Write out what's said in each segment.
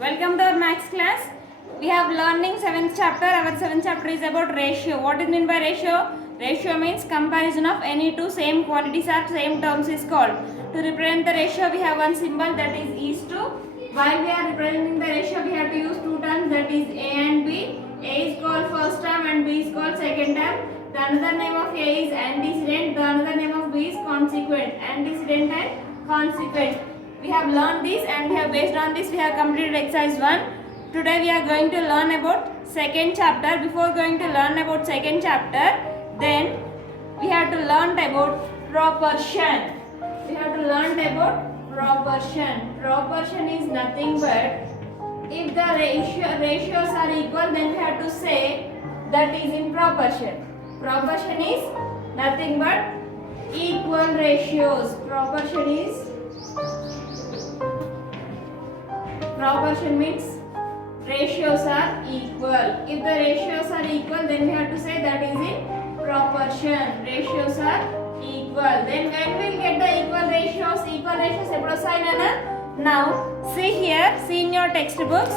Welcome to our maths class. We have learning 7th chapter. Our 7th chapter is about ratio. What is meant by ratio? Ratio means comparison of any two same quantities or same terms is called. To represent the ratio, we have one symbol that is to. While we are representing the ratio, we have to use two terms that is A and B. A is called first term and B is called second term. The another name of A is antecedent. The another name of B is consequent. Antecedent and consequent. We have learned this and we have based on this we have completed exercise 1. Today we are going to learn about second chapter. Before going to learn about second chapter, then we have to learn about proportion. We have to learn about proportion. Proportion is nothing but if the ratios are equal, then we have to say that is in proportion. Proportion is nothing but equal ratios. Proportion means ratios are equal. If the ratios are equal, then we have to say that is in proportion. Ratios are equal. Then when we will get the equal ratios epudu vastayina? Now see here, see in your textbooks,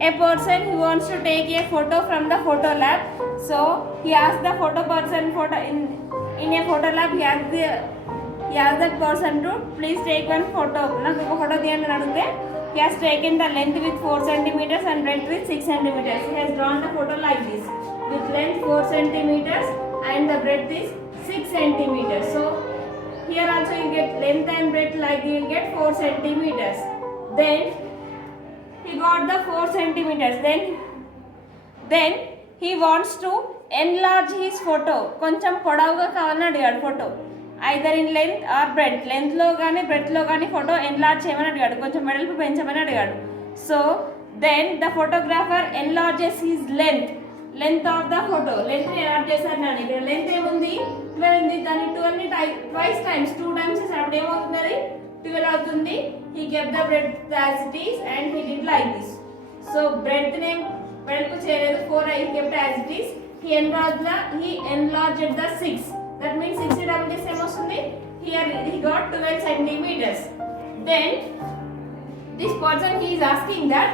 a person who wants to take a photo from the photo lab. So he asks the in a photo lab, he asks that person to please take one photo. Naku oka photo tiyandi ani adugte, he has taken the length with 4 centimeters and breadth with 6 centimeters. He has drawn the photo like this, with length 4 centimeters and the breadth is 6 centimeters. So here also you get length and breadth like you will get 4 centimeters. Then he got the 4 centimeters. Then he wants to enlarge his photo. కొంచెం పొడవుగా కావాలని అడిగాడు photo. Either in length or breadth. లెంత్లో కానీ బ్రెడ్త్లో కానీ photo enlarge చేయమని అడిగాడు, కొంచెం వెడల్పు పెంచమని అడిగాడు. So then the photographer enlarges his length of the photo. Length enlarge చేశారు. నేను ఇక్కడ లెంత్ ఏముంది 12 ఉంది, దాన్ని 12ని ట్వైస్ టైమ్స్ 2 టైమ్స్ చేసినప్పుడు ఏమవుతుంది, అది 12 అవుతుంది. He kept the breadth as it is and he did like this. So breadth name వెడల్పు చేయలేదు, 4 he kept as it is. He enlarged the 6. That means 60 double this same వస్తుంది. Here he got 12 centimeters. Then this person he is asking that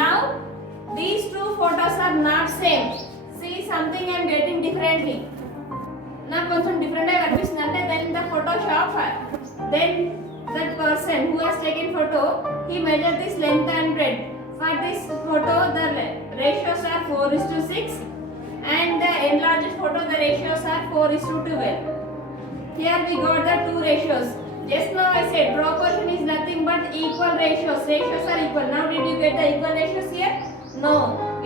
now these two photos are not same. See, something I am getting differently. నాకు కొంచెం different గా కనిపిస్తుంది అంటే then the Photoshop, then that person who has taken photo, he measured this length and breadth. For this photo the ratios are 4:6 and the enlarged photo the ratios are 4:12. Here we got the two ratios. Just now I said proportion is nothing but equal ratios. Ratios are equal. Now did you get the equal ratios here? No.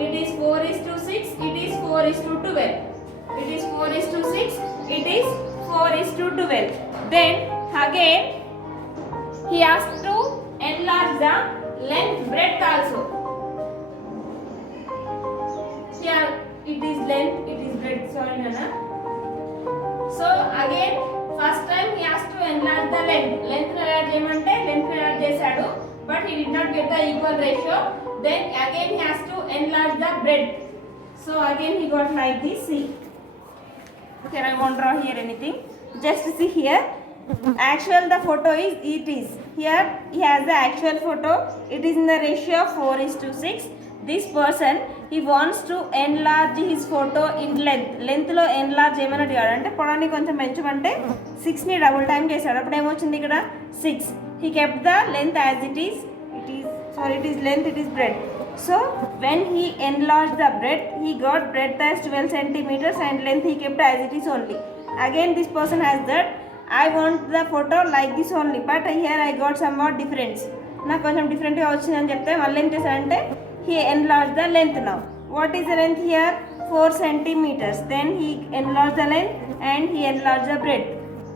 It is 4:6. It is 4:12. It is 4:6. It is 4:12. Then again he asked to enlarge the length breadth also. Here it is length, it is breadth. Sorry Nana. So again first time he asked to enlarge the length. Length enlarge చేయమంటే length enlarge చేశాడు, but he did not get the equal ratio. Then again he has to enlarge the breadth. So again he got like this. See, okay, I won't draw here anything. Just see here. Actual the photo is it is here. He has the actual photo. It is in the ratio of 4:6. This person he wants to enlarge his photo in length లో enlarge చేయమని అడిగాడు. అంటే పొడవుని కొంచెం పెంచమంటే 6ని double time చేశాడు. అప్పుడు ఏమొచ్చింది ఇక్కడ 6. he kept the length as it is length, it is breadth. So when he enlarged the breadth, he got breadth as 12 centimeters and length he kept as it is only. Again this person has that I want the photo like this only, but here I got somewhat difference. నాకు కొంచెం డిఫరెంట్గా వచ్చిందని చెప్తే మళ్ళీ ఏం చేశాడంటే he enlarged the length. Now what is the length here? 4 centimeters. Then he enlarged the length and he enlarged the breadth.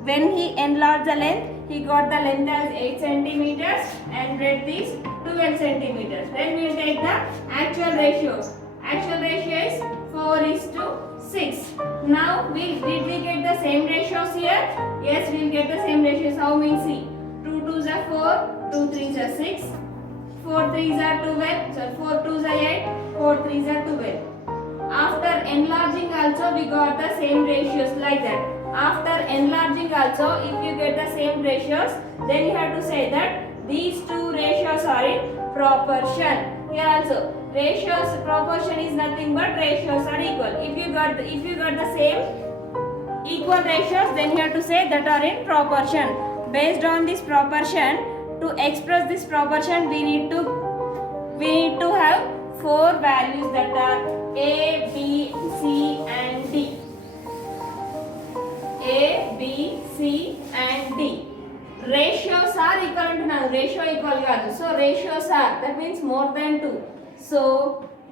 When he enlarged the length, he got the length as 8 centimeters and breadth is 12 centimeters. Then we will take the actual ratio. Actual ratio is 4:6. Now did we get the same ratios here? Yes, we will get the same ratios. How means see, 2 2s are 4, 2 3s are 6, 4 3s are 12, so 4 2s are 8, 4 3s are 12. After enlarging also we got the same ratios like that. After enlarging also if you get the same ratios, then you have to say that these two ratios are in proportion. Here also ratios proportion is nothing but ratios are equal. If you got the same equal ratios, then you have to say that are in proportion. Based on this proportion, to express this proportion, we need to have four values that are A, B, C and D. A, B, C and D. Ratios are equal to now. Ratio equal value. So ratios are, that means more than 2. So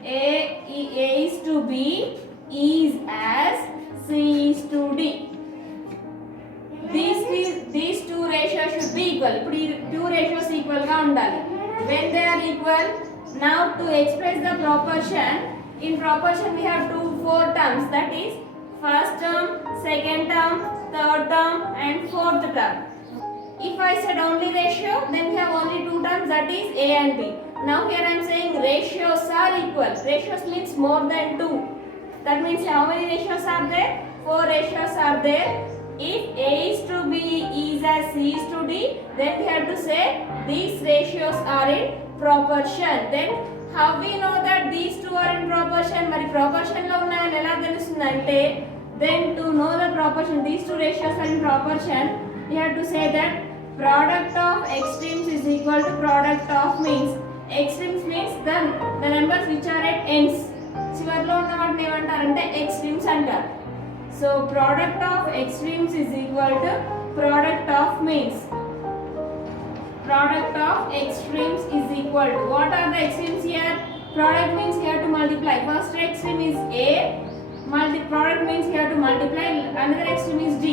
A is to B is as C is to D. These two ratios should be equal. ఇప్పుడు ఈ two ratios equal గా ఉండాలి. When they are equal, now to express the proportion, in proportion we have four terms, that is first term, second term, third term and fourth term. If I said only ratio, then we have only two terms, that is A and B. Now here I am saying ratios are equal. Ratios means more than 2. That means how many ratios are there? 4 ratios are there. If A is to B is as C is to D, then we have to say these ratios are in proportion. Then how we know that these two are in proportion? Mari proportion lo unnayani ela telustundante, then to know the proportion, these two ratios are in proportion, we have to say that product of extremes is equal to product of means. Extremes means the numbers which are at ends. చివర్లో ఉన్న వాటిని ఏమంటారంటే extremes అంటారు. So product of extremes is equal to product of means. Product of extremes is equal to, what are the extremes here? Product means here to multiply. First extreme is A. Product means here to multiply. Another extreme is D.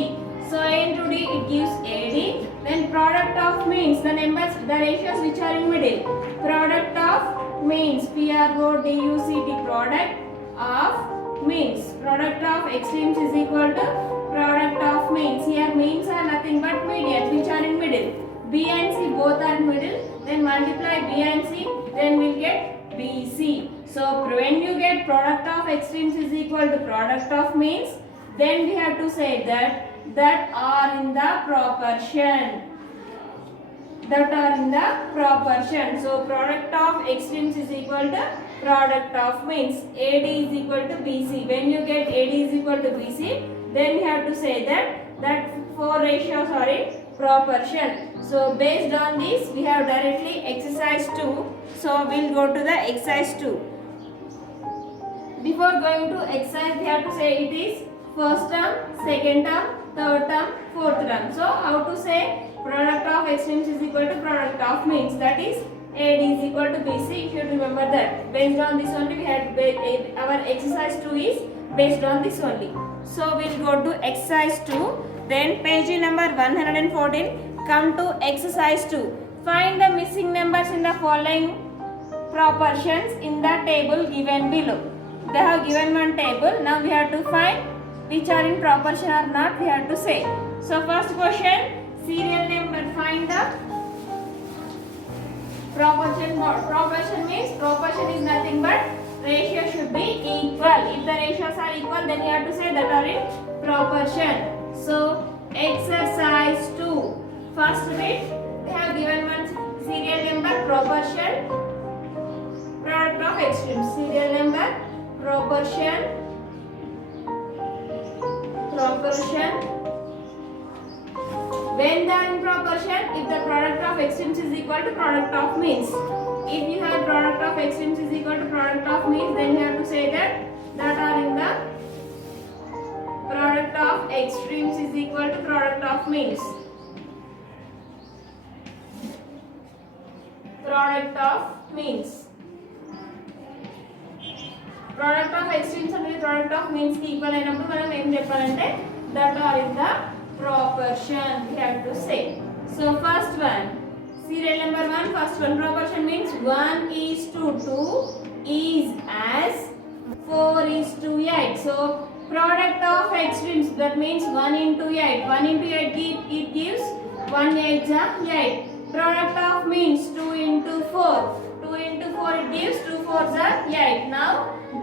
So A into D, it gives AD. Then product of means, the numbers, the ratios which are in middle. Product of means, PRODUCT, product of means. Product of extremes is equal to product of means. Here means are nothing but medians which are in middle. B and C both are in middle. Then multiply B and C, then we'll get BC. So when you get product of extremes is equal to product of means, then we have to say that are in the proportion. That are in the proportion. So product of extremes is equal to product of means. AD is equal to BC. When you get AD is equal to BC, then you have to say that four ratios are in proportion. So based on this, we have directly exercise 2. So we'll go to the exercise 2. Before going to exercise, we have to say it is first term, second term, third term, fourth term. So how to say product of extremes is equal to product of means, that is AD is equal to BC. You should remember that. Based on this only we had our exercise 2 is based on this only. So we'll go to exercise 2. Then page number 114. Come to exercise 2. Find the missing numbers in the following proportions in the table given below. They have given one table. Now we have to find which are in proportion or not, we have to say. So first question, serial number, find the proportion. Proportion means proportion is nothing but ratio should be equal. If the ratios are equal, then you have to say that are in proportion. So exercise 2, first bit, they have given one serial number, proportion, product of extremes. Serial number, proportion. When they are in proportion, if the product of extremes is equal to product of means. If you have product of extremes is equal to product of means, then you have to say that are in the product of extremes is equal to product of means. Product of means. Product of extremes and product of means ki equal అయినప్పుడు మనం ఏం చెప్పాలంటే that are in the proportion, we have to say. So first one, serial number 1, first one, proportion means 1 is to 2 is as 4 is to 8. So product of extremes, that means 1 into 8. 1 into 8 it gives 1 8 is 8. Product of means 2 into 4. 2 into 4 it gives 2 4s are 8. Now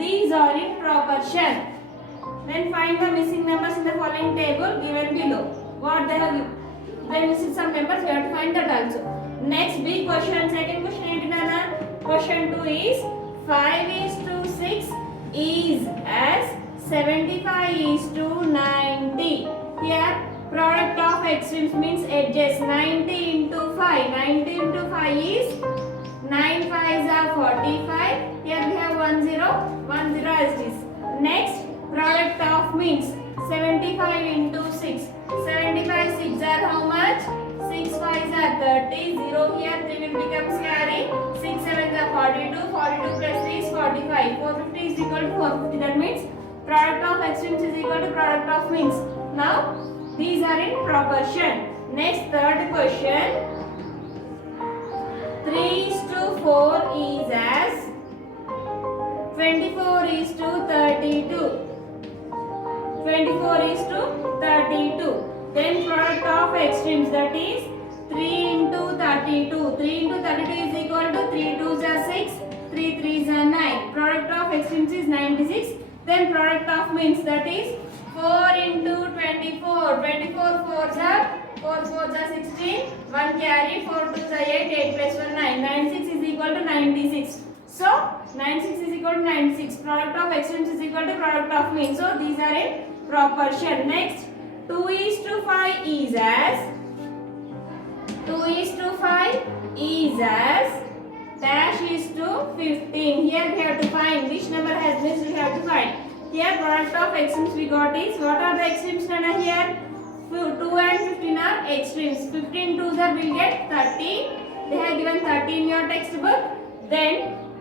these are in proportion. Then find the missing numbers in the following table given below. What they have, they missing some numbers, we have to find that also. Next big question. Second question ఏంటి నాన్న? Question 2 is 5:6 is as 75:90. Here product of extremes means edges. 90 into 5. 90 into 5 is 9 5s are 45. Here we have 1 0 as it is. Next product of means 75 into 6. 75 6 are how much? 6 5s are 30. 0 here 3 will become carry. 6 7s are 42. 42 plus 3 is 45. 450 is equal to 450. That means product of extremes is equal to product of means. Now these are in proportion. Next third question. 3:4 is as 24:32. 24:32. Then product of extremes, that is 3 into 32. 3 into 32 is equal to 3 2s are 6, 3 3s are 9. Product of extremes is 96. Then product of means, that is 4 into 24. 24 4s are 4 4s are 16. 1 carry, 4 2s are 8, 8 plus 1 9. 96 is equal to 96. So 96 is equal to 96. Product of extremes is equal to product of mean. So these are in proportion. Next 2:5 is as 2:5 is as dash is to 15. Here we have to find which number has missed. We have to find. Here product of extremes we got is, what are the extremes nana here? 2 and 15 are extremes. 15 2s are will get 30. They have given 30 in your textbook. Then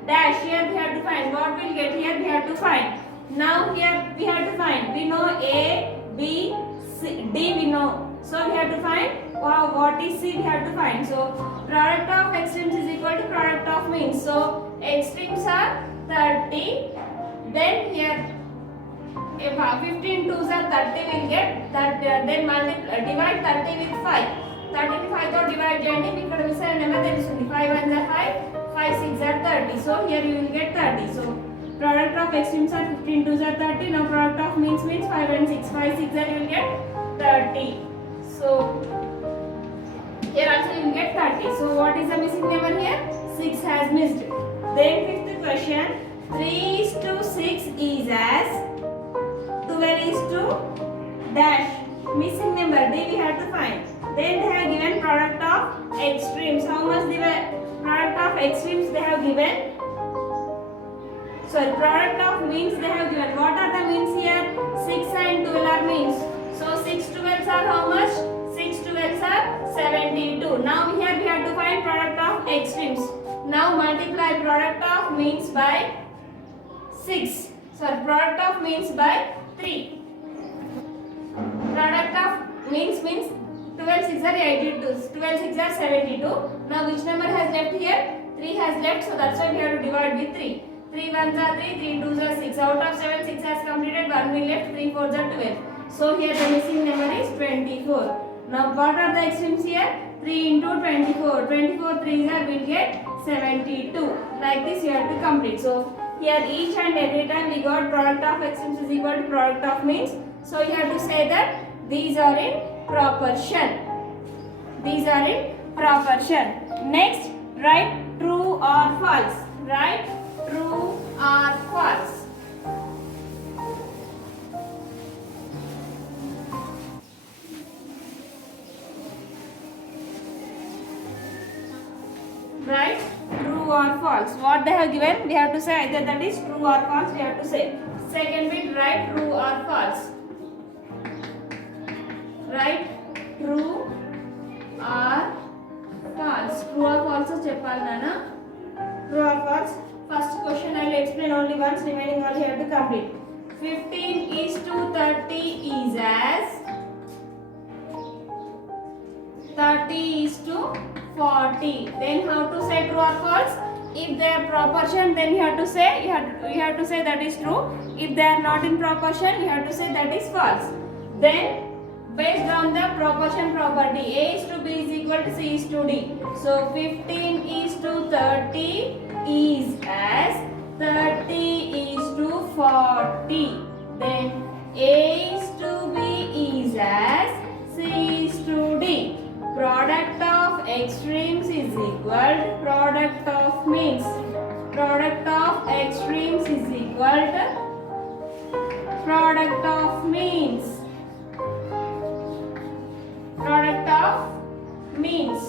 dash, here we have to find. What will get here we have to find. Now here we have to find. We know A, B, C, D we know. So we have to find what is C we have to find. So product of extremes is equal to product of means. So extremes are 30. Then here if 15 2s are 30 will get that. Then divide 30 with 5. 30 ని 5 తో divide చేయండి. ఇక్కడ miss అయిన number తెలుస్తుంది. 5 1s are 5, 5 6 are 30. So here you will get 30. So product of extremes are 15 2s are 30. Now product of means 5 and 6. 5 6 are you will get 30. So here also you will get 30. So what is the missing number here? 6 has missed. Then fifth question. 3:6 is as 12:, dash. Missing number D we have to find. Then they have given product of extremes. How much the product of extremes they have given? Sorry, product of means they have given. What are the means here? 6 and 12 are means. So 6 12s are how much? 6 12s are 72. Now here we have to find product of extremes. Now multiply product of means by 6. Sorry, product of means by 3. Product of means 12 6 are 82. 12 6 are 72. Now which number has left here? 3 has left. So that's why we have to divide with 3. 3 1s are 3, 3 2s are 6. Out of 7, 6 has completed, 1 will left, 3 4s are 12. So here the missing number is 24. Now what are the extremes here? 3 into 24. 24 3s are will get 72. Like this you have to complete. So here each and every time we got product of extremes is equal to product of means. So you have to say that these are in proportion. These are in proportion. Next, write true or false. Write true or false. Write true or false. What they have given, we have to say either that is true or false. We have to say. Second bit, write true or false. Write true or false. True or false చెప్పాలి నాన్న. True or false. First question I will explain only once. Remaining all you have to complete. 15:30 is as 30:40. Then how to say true or false? If they are proportion, then you have to say that is true. If they are not in proportion, you have to say that is false. Then based on the proportion property, A is to B is equal to C is to D. So 15:30 is as 30:40. Then A is to B is as C is to D. Product of extremes is means product of extremes is equal to product of means. Product of means.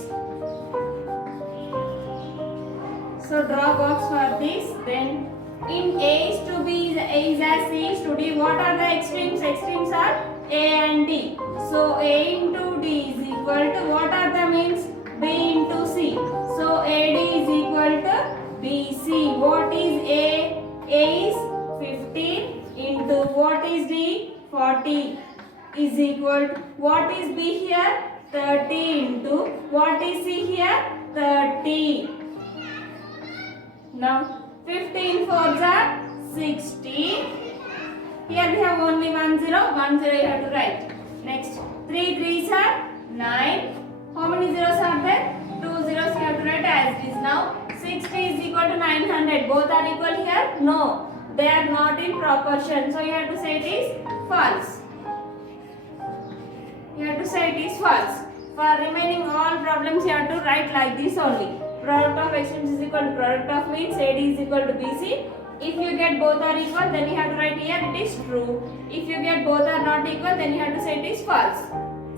So draw box for this. Then in A is to B is as C is to D. What are the extremes? Extremes are A and D. So A into D is equal to what are the means? B into C. So AD is equal to BC. What is A? A is 15 into what is D? 40 is equal to what is B here? 30 into what is C here? 30. Now 15 fours are 60. Here we have only 1 0. 1 0 you have to write. Next 3 threes are 9. How many zeros are there? 2 zeros you have to write as it is. Now 60 is equal to 900. Both are equal here? No. They are not in proportion. So you have to say it is false. You have to say it is false. For remaining all problems you have to write like this only. Product of extremes is equal to product of means. AD is equal to BC. If you get both are equal, then you have to write here it is true. If you get both are not equal, then you have to say it is false.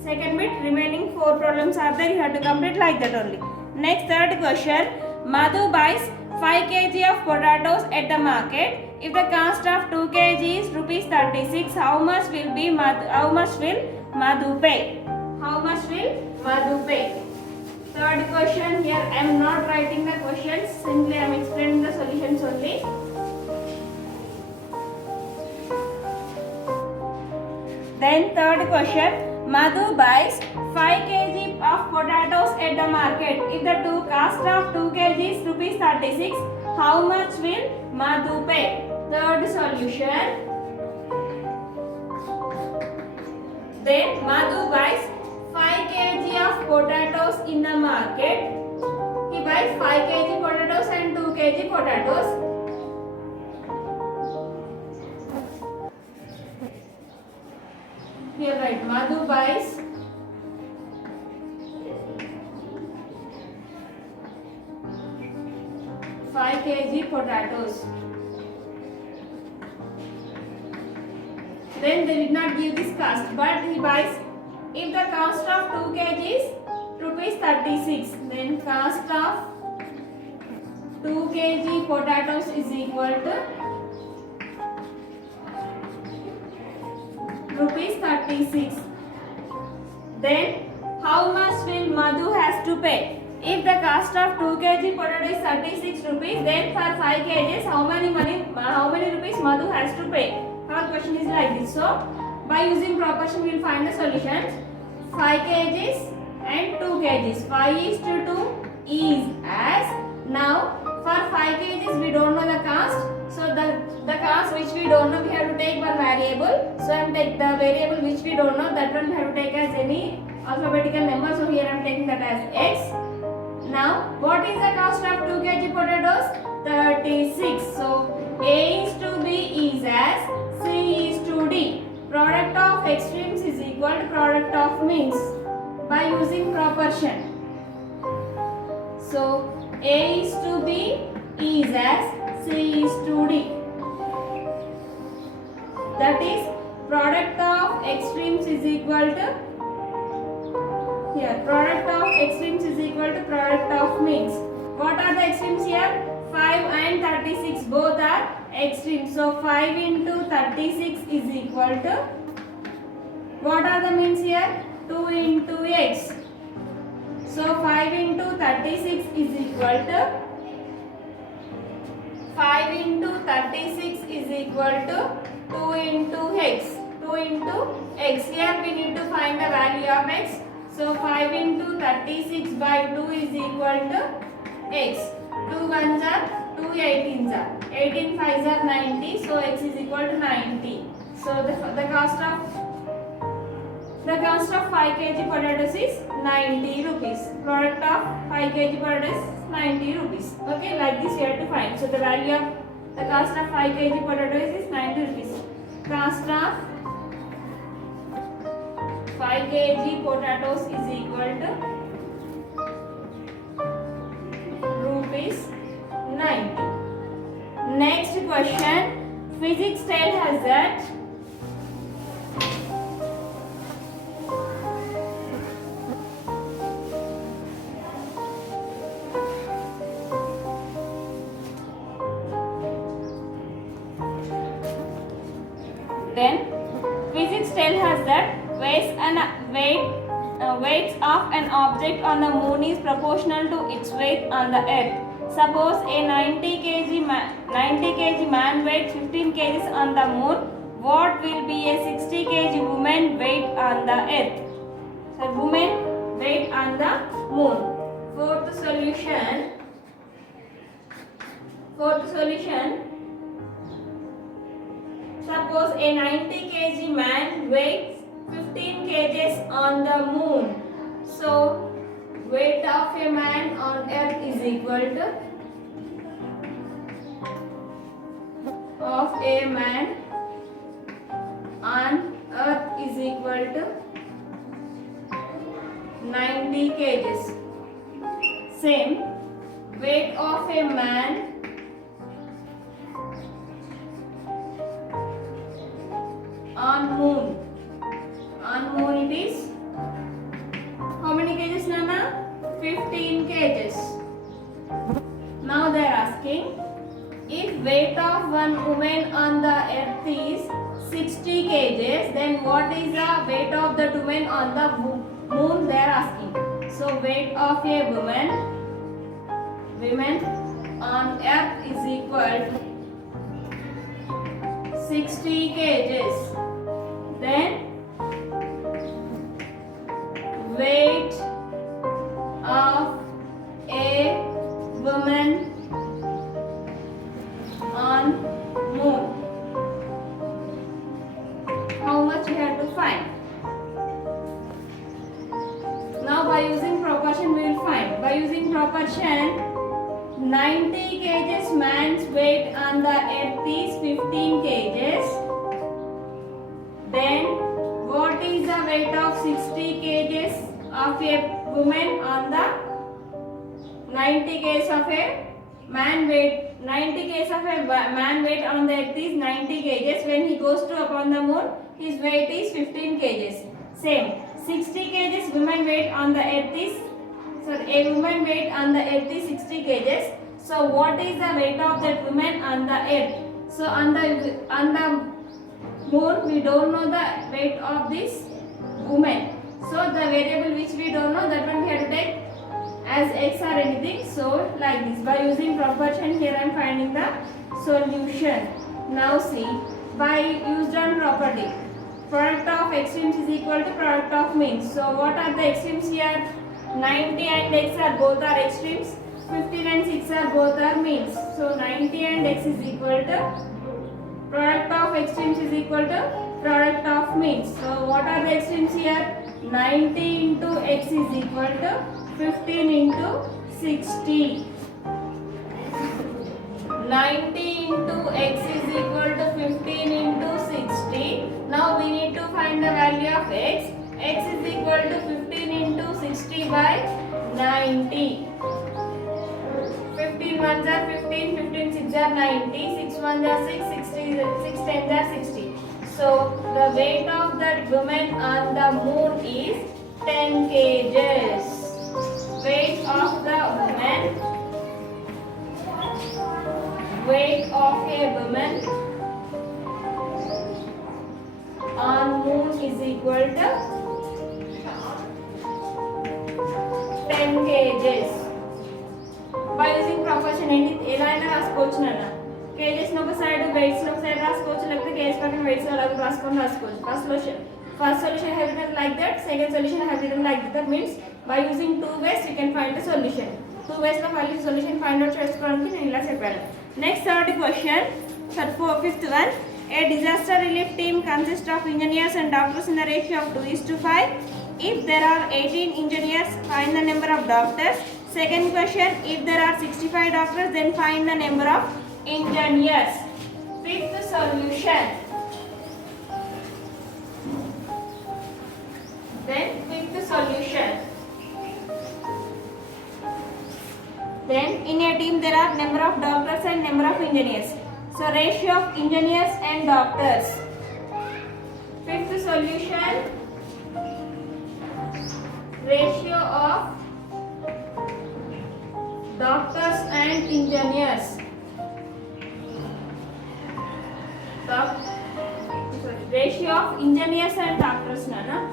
Second bit, remaining 4 problems are there. You have to complete like that only. Next, third question. Madhu buys 5 kg of potatoes at the market. If the cost of 2 kg is rupees 36, how much will Madhu pay? How much will Madhu pay? Third question, here I am not writing the questions, simply I am explaining the solutions only. Then third question, Madhu buys 5 kg of potatoes at the market. If the cost of 2 kg is rupees 36, how much will Madhu pay? Third solution. Then Madhu buys 5 kg of potatoes in the market. He buys 5 kg potatoes and 2 kg potatoes. Here write Madhu buys 5 kg potatoes. Then they did not give this cost, but he buys. If the cost of 2 kg is rupees 36, then cost of 2 kg potatoes is equal to rupees 36. Then how much will Madhu has to pay? If the cost of 2 kg potato is 36 rupees, then for 5 kgs how many rupees Madhu has to pay? Our question is like this. So by using proportion we will find the solutions. 5 kgs and 2 kgs. 5 is to 2 is as. Now for 5 kgs we don't know the cost. So the cost which we don't know, we have to take one variable. So I am taking the variable which we don't know, that one we have to take as any alphabetical number. So here I am taking that as x. Now what is the cost of 2 kg potatoes? 36. So A is to B is as, C is to D. Product of extremes is equal to product of means by using proportion. So A is to B is as, C is to D. That is product of extremes is equal to, here product of extremes is equal to product of means. What are the extremes here? 5 and 36 both are extremes. So 5 into 36 is equal to, what are the means here? 2 into x. So 5 into 36 is equal to, 5 into 36 is equal to 2 into x. 2 into x. Here we need to find the value of x. So 5 into 36 by 2 is equal to x. 2 ones are 2 18s are. 18 5s are 90. So x is equal to 90. So the cost of 5 kg potatoes is 90 rupees. Product of 5 kg potatoes is 90 rupees. Okay, like this you have to find. So the value of the cost of 5 kg potatoes is 90 rupees. Cost of 5 kg potatoes is equal to rupees question. Physics tells us that weights of an object on the moon is proportional to its weight on the earth. Suppose a 90 kg man weighs 15 kg on the moon. What will be a 60 kg woman weight on the earth? So woman weight on the moon. Fourth solution. Suppose a 90 kg man weighs 15 kgs on the moon. So weight of a man on earth is equal to of a man on earth is equal to 90 kgs. Same, weight of a man on moon. On moon it is how many kgs, Nana? 15 kgs. Now they are asking, if weight of one woman on the earth is 60 kgs, then what is the weight of the woman on the moon? They are asking. So weight of a woman on earth is equal to 60 kgs. Then weight of a woman on moon. How much we have to find? Now by using proportion we will find. By using proportion, 90 kgs man's weight on the earth is 15 kgs. Then what is the weight of 60 kgs of a woman on the 90 kgs of a man weight? 90 kgs of a man weight on the earth is 90 kgs. When he goes to upon the moon, his weight is 15 kgs. Same, 60 kgs woman weight on the earth is, a woman weight on the earth is 60 kgs. So what is the weight of that woman on the earth? So on the moon we don't know the weight of this woman. So the variable which we don't know, that one we have to take as x or anything. So like this, by using proportion, here I am finding the solution. Now see, by used on property, product of extremes is equal to product of means. So what are the extremes here? 90 and x are both are extremes. 15 and 6 are both are means. So 90 and x is equal to product of extremes is equal to product of means. So what are the extremes here? 90 into x is equal to 15 into 60. 90 into x is equal to 15 into 60. Now we need to find the value of x. X is equal to 15 into 60 by 90. 15 ones are 15, 15 6 are 90, 6 ones are 6, 6 tens are 60. So the weight of that woman on the moon is 10 kgs. Weight of the woman, weight of a woman on moon is equal to 10 kgs. By using proportion, ఎలా అయినా రాసుకోవచ్చు నాన్న. Kgs ను ఒక side weights ను ఒక side రాసుకోవచ్చు, లేకపోతే కేజెస్ పక్కన వెయిట్స్ అలాగే రాసుకోవచ్చు. First solution have written like that, second solution have written like that. That means by using two ways you can find the solution. Two ways లో ఫైనల్ solution find out చేసుకోవడానికి నేను ఇలా చెప్పాను. Next third question, fifth one. A disaster relief team consists of engineers and doctors in the ratio of 2:5. If there are 18 engineers, find the number of doctors. Second question, if there are 65 doctors, then find the number of engineers. Fifth solution. Then fifth solution. Then in a team there are number of doctors and number of engineers. So ratio of engineers and doctors. Fifth solution, ratio of doctors and engineers. Ratio of engineers and doctors na.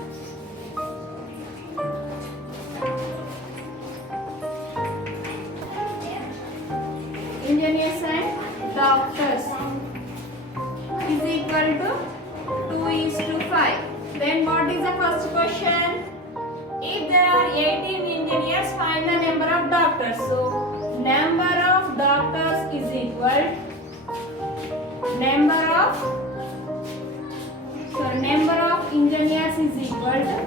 Engineers and doctors is equal to 2:5. Then what is the first question? If there are 18 engineers, find the number of doctors. So number of doctors is equal number of engineers is equal to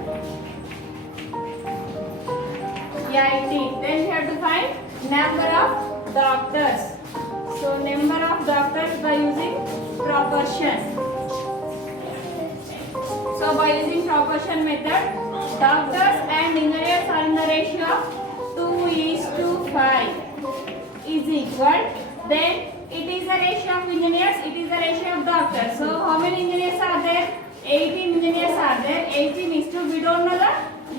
18. Then we have to find number of doctors. So number of doctors by using proportion. So by using proportion method, doctors and engineers are in the ratio of 2:5 is equal. Then it is the ratio of engineers, it is the ratio of doctors. So how many engineers are there? 18 engineers are there. 18 is to, we don't know the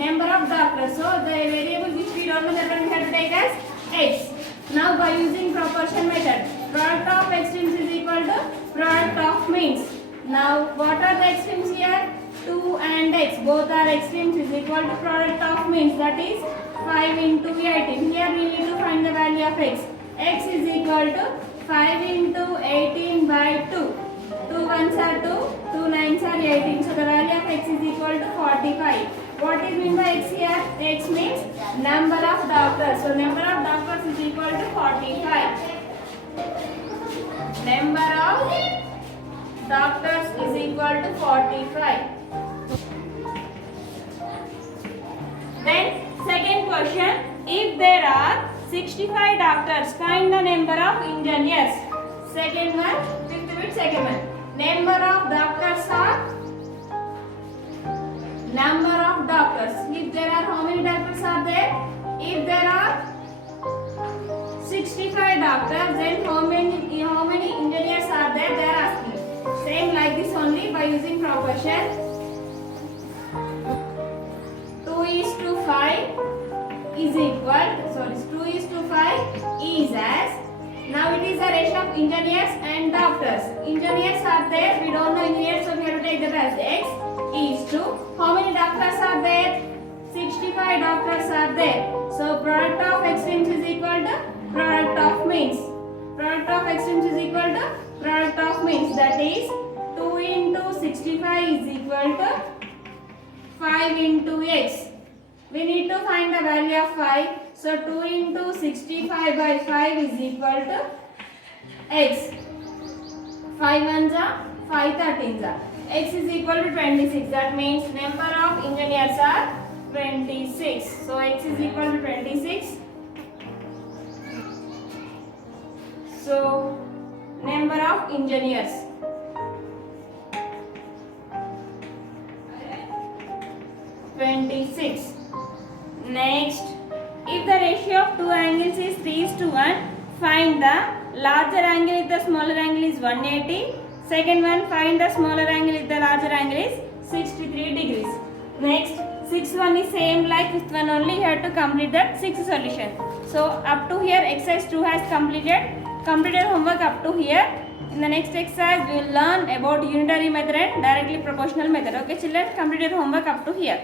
number of doctors. So the variable which we don't know, that one we have to take as x. Now by using proportion method, product of extremes is equal to product of means. Now what are the extremes here? 2 and x, both are extremes, is equal to product of means, that is 5 into 18. Here we need to find the value of x. X is equal to 5 into 18 by 2. 2 ones are 2, 2 nines are 18. So the value of x is equal to 45. What is mean by x here? X means number of doctors. So number of doctors is equal to 45. Number of doctors is equal to 45. Then second question, if there are 65 doctors, find the number of engineers. Second one, fifth bit, second one. Number of doctors are number of doctors. If there are, how many doctors are there? If there are 65 doctors, then how many engineers are there? They are asking. Same like this only by using proportion. 2:5 is equal, 2:5 is as, now it is the ratio of engineers and doctors. Engineers are there, we don't know engineers, so we have to take that as x, is to, how many doctors are there? 65 doctors are there. So product of extremes is equal to product of means. Product of extremes is equal to product of means, that is 2 into 65 is equal to 5 into x. We need to find the value of 5. So 2 into 65 by 5 is equal to x. 5 ones are 5 13s are. X is equal to 26. That means number of engineers are 26. So x is equal to 26. So number of engineers. Next, if the ratio of two angles is 3:1, find the larger angle if the smaller angle is 180. Second one, find the smaller angle if the larger angle is 63 degrees. Next, sixth one is same like fifth one only. You have to complete that sixth solution. So up to here exercise 2 has completed homework up to here. In the next exercise we will learn about unitary method and directly proportional method. Okay children, completed homework up to here.